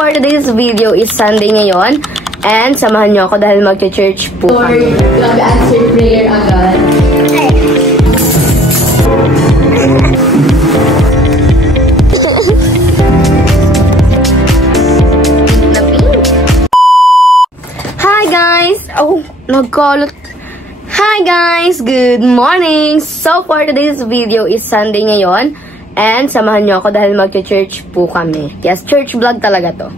for today's video is Sunday ngayon. And samahan nyo ako dahil mag-church po kami. Grabe, answer prayer agad. Hi guys! Oh, nagkalat. Hi guys! Good morning! So for today's video is Sunday ngayon. And samahan nyo ako dahil mag-church po kami. Yes, church vlog talaga to.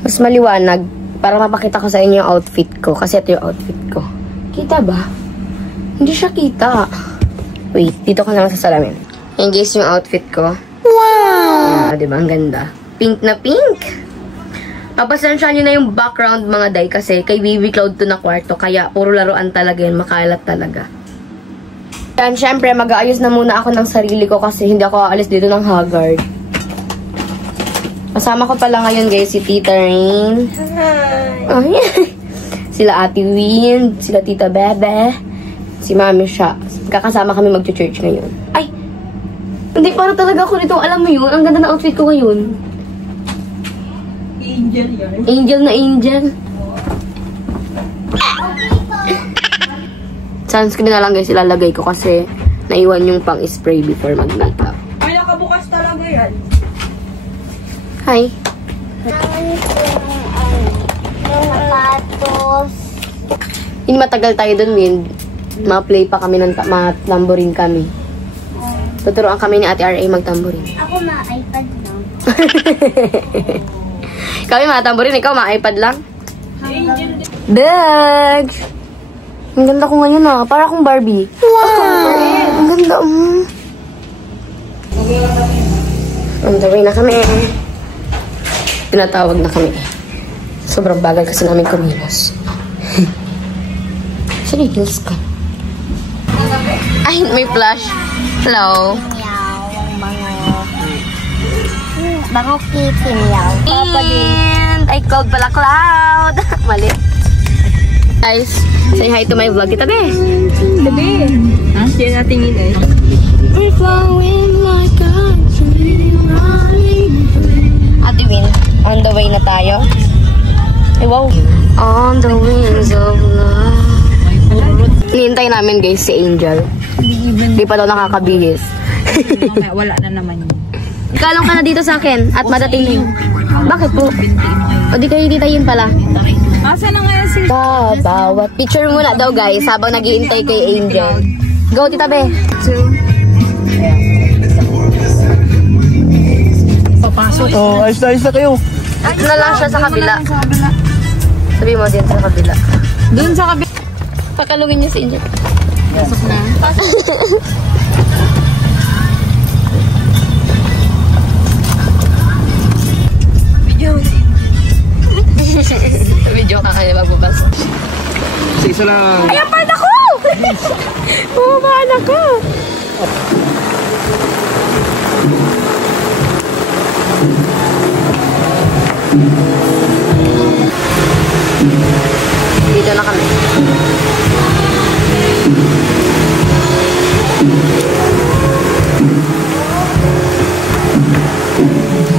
Mas maliwanag para mapakita ko sa inyo yung outfit ko. Kasi ito yung outfit ko. Kita ba? Hindi siya kita. Wait, dito ko naman sa salamin. Yan guys yung outfit ko. Wow! Diba? Ang ganda. Pink na pink! Papasensyahan nyo na yung background mga day kasi kay Baby Cloud to na kwarto. Kaya puro laruan talaga yun. Makalat talaga. And syempre, mag-aayos na muna ako ng sarili ko kasi hindi ako aalis dito ng haggard. Kasama ko pala ngayon guys si Tita Rain. Hi! Sila Ate Win, sila Tita Bebe, si Mami siya. Kakasama kami mag-church ngayon. Ay! Hindi para talaga ako nito. Alam mo yun, ang ganda na outfit ko ngayon. Angel yan. Angel na angel. Sunscreen na lang guys ilalagay ko kasi naiwan yung pang-spray before mag-makeup. Ay, nakabukas talaga yan. Hi. Yung sapatos. Hindi matagal tayo dun, Win. Ma-play pa kami ng tamborin kami. Tuturuan kami ni Ate R.A. mag-tamborin. Ako ma-iPad lang. Kami ma-tamborin, ikaw ma-iPad lang? Angel. Dag! Ang ganda ko ngayon ah. Para akong Barbie. Wow! Ang ganda. On the way na kami. Tinatawag na kami. Sobrang bagal kasi namin kumilos. Saan yung heels ka? Ay, may flash. Hello. Bango kitty meow. And I called pala Cloud. Mali. Guys, say hi to my vlog. Kita be. Sabi. Ha? Diyan natin yun eh. We're flowing like a dream. Ate Win, on the way na tayo. Ay, wow. On the wings of love. Hinihintay namin guys si Angel. Hindi pa daw nakakabihis. Mamaya, wala na naman yun. Ikalang ka na dito sa akin at madating na yun. Bakit po? O di kayo ditayin pala. Asa na nga yan si... Bawat picture muna daw guys habang nag-iintay kay Angel. Go, Tita Be. Papasok. Oh, ayos na kayo. Dito na lang siya sa kabila. Sabi mo din sa kabila. Doon sa kabila. Pakalungin niyo si Angel. Pasok na. Video ka kaya magbabas. Isa lang. Ay, apart ako! Bumabaan ako! Dito na kami.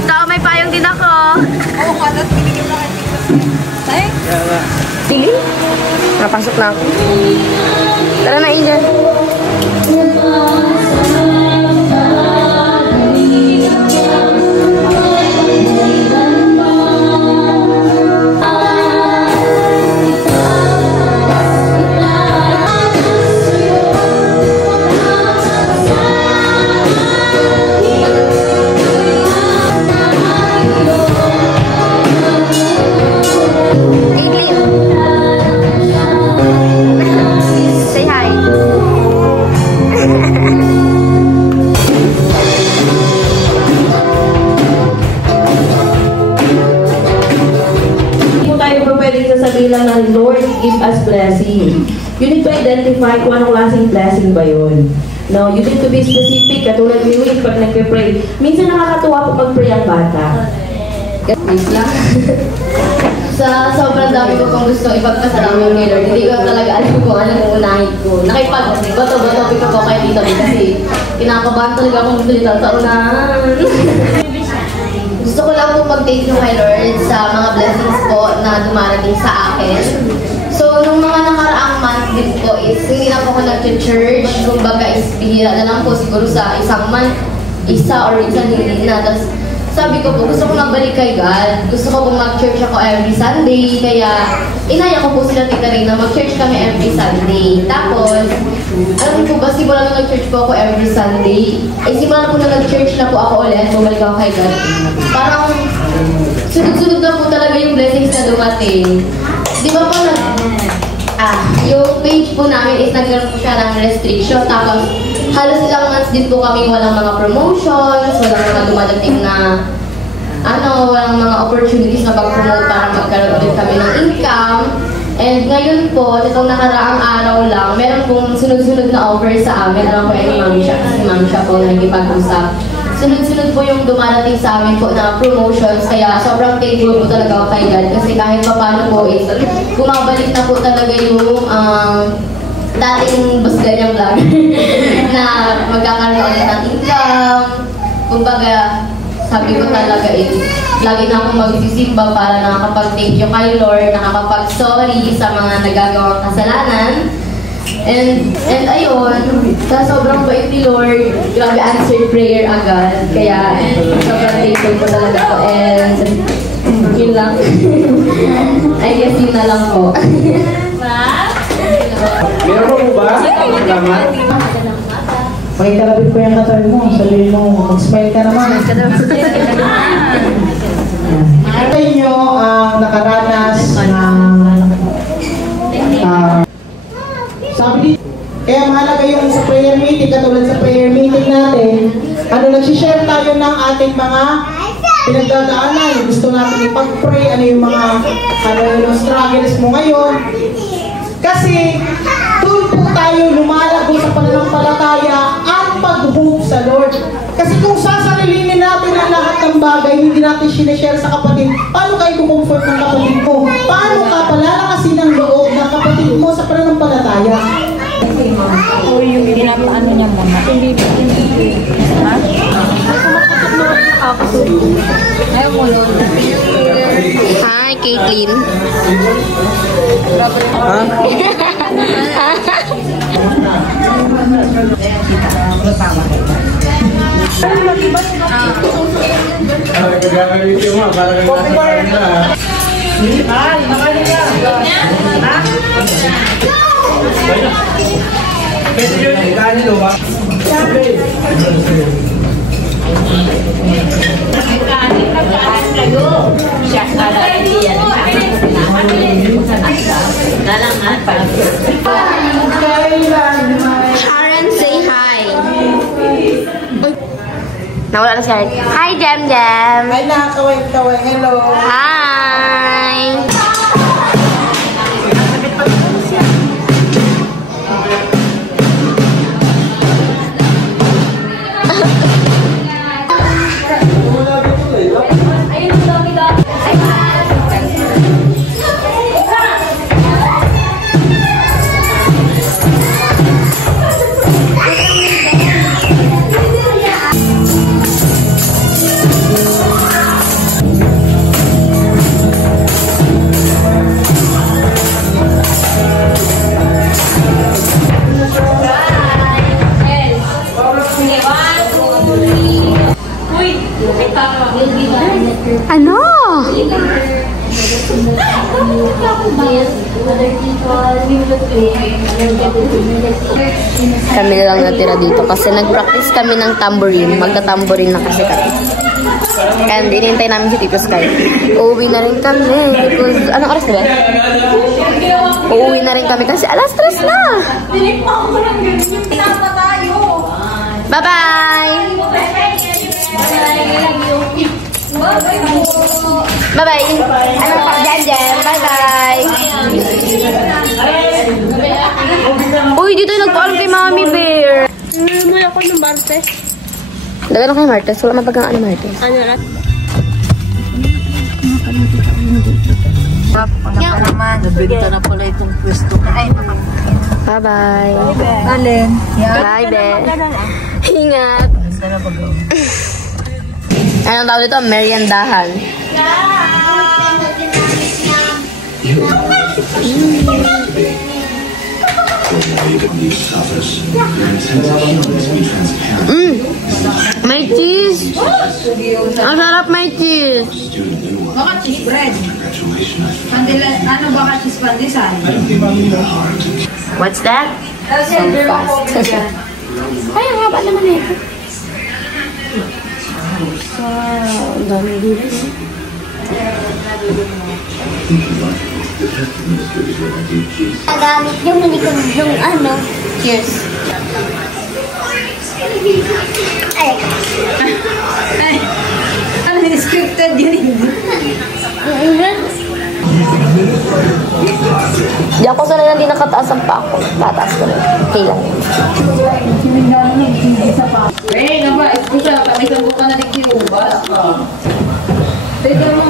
Tao, may payong din ako. Oo, kalat. Binigyan na kayo. Ay? Pili? Napasok na ako. Tara na, Angel. lang ng Lord, give us blessing. You need to identify kung anong klaseng blessing ba yun. No, you need to be specific. Katulad ni Win, pag nagpe-pray. Minsan nakakatuwa po mag-pray ang bata. Wait lang. Sa sobrang dami ko kung gusto ipagpasalamat kay Lord, hindi ko talaga alam kung anong uunahin ko. Nakipag-bato-bato ko kay Tita B kasi kinakabahan talaga akong salita sa unahan. Gusto ko lang po mag-thank you kay Lord sa mga blessings po na dumarating sa akin. So, nung mga nakaraang month din po is hindi na po ako nag-church. Kumbaga is bihira na lang po siguro sa isang month, isa or isa hindi na. Tapos, sabi ko po, gusto ko magbalik kay God. Gusto ko pong mag-church ako every Sunday. Kaya, inaya ko po sila Tita Ray na mag-church kami every Sunday. Tapos, alam po ba, simula na nag-church po ako every Sunday. Simula po na nag-church na po ako ulit. Bumalik ako kay God. Parang, sunod-sunod na po talaga yung blessings na dumating. Di ba po yung page po namin is nagkaroon po siya ng restriction. Tapos, halos ilang months din po kami walang mga promotions, walang mga dumadating na walang mga opportunities na pag-promote para magkaroon ulit kami ng income. And ngayon po, itong nakaraang araw lang, meron pong sunod-sunod na offer sa amin. Alam ko ni Ma'am siya, kasi Ma'am siya po nakikipag-usap. Sunod-sunod po yung dumarating sa amin po na promotions, kaya sobrang thankful po talaga ako kay God. Kasi kahit pa paano po is, bumabalik na po talaga yung dating basga niyang vlog na magkakaroon ulit ng income. Kumbaga, sabi ko talaga is, lagi na akong magsisimba para nakakapag-thank you kay Lord, nakakapag-sorry sa mga nagagawang kasalanan. And ayun, sa sobrang bait ni Lord, grabe answered prayer agad. Kaya, sobrang thankful ko talaga ako. And, yun lang. I guess yun na lang po. Meron mo ba? Salamat. Pakikalapit ko yung katawan mo. Sabihin mo, mag-smile ka naman. Ito nyo ang nakaranas ng sabi dito. Kaya mahalaga yung sa prayer meeting, katulad sa prayer meeting natin, nagsishare tayo ng ating mga pinagdadaanan. Gusto natin ipag-pray, ano yung mga yung struggles mo ngayon. Kasi doon po tayo lumalago sa pananampalataya at pag-hope sa Lord. Kasi kung sasarilinin natin ang lahat ng bagay, hindi natin sinashare sa kapatid, paano kayo comfort ng kapatid mo? Paano ka palalakasin ng loob ng kapatid mo sa pananampalataya? O yung pinapaano niya muna. Ha? Ayaw mo nun. Hi, Caitlin. Sharon, say hi. Nawala na si Sharon. Hi, Dem Dem. Ay na, kaway-kaway. Hello. Hi. Ano? Kami lang natira dito kasi nag-practice kami ng tambourine. Magta-tambourine na kasi kami. And inintay namin si Tito Sky. Uuwi na rin kami because, anong oras na ba? Uuwi na rin kami kasi alas 3 na. Bye-bye! Bye-bye! Ano pa? Jan-jan! Bye-bye! Uy, dito nagpaalam kay Mami Bear. May ako ng Martes. Dagan ako kay Martes. Wala mapagang ano Martes. Ano na? Nabenta na pala itong pwesto. Bye-bye! Alin? Bye, Be! Ingat! Sana pag Anong tawag dito? Meriendahan. May cheese! Ang sarap may cheese! Baka cheese bread. Ano baka cheese pandesal? What's that? Ay, ang haba naman ito. Wow, ang dami dito. Nagamit yung manikog yung ano. Cheers. Ay. Ay, ano yung scripted yun? Di ako sanay na di nakataas ang pa ako. Tataas ko rin. Okay lang. Eh, naba, eskusa, kami sa buka na nagsiuba. Teka mo.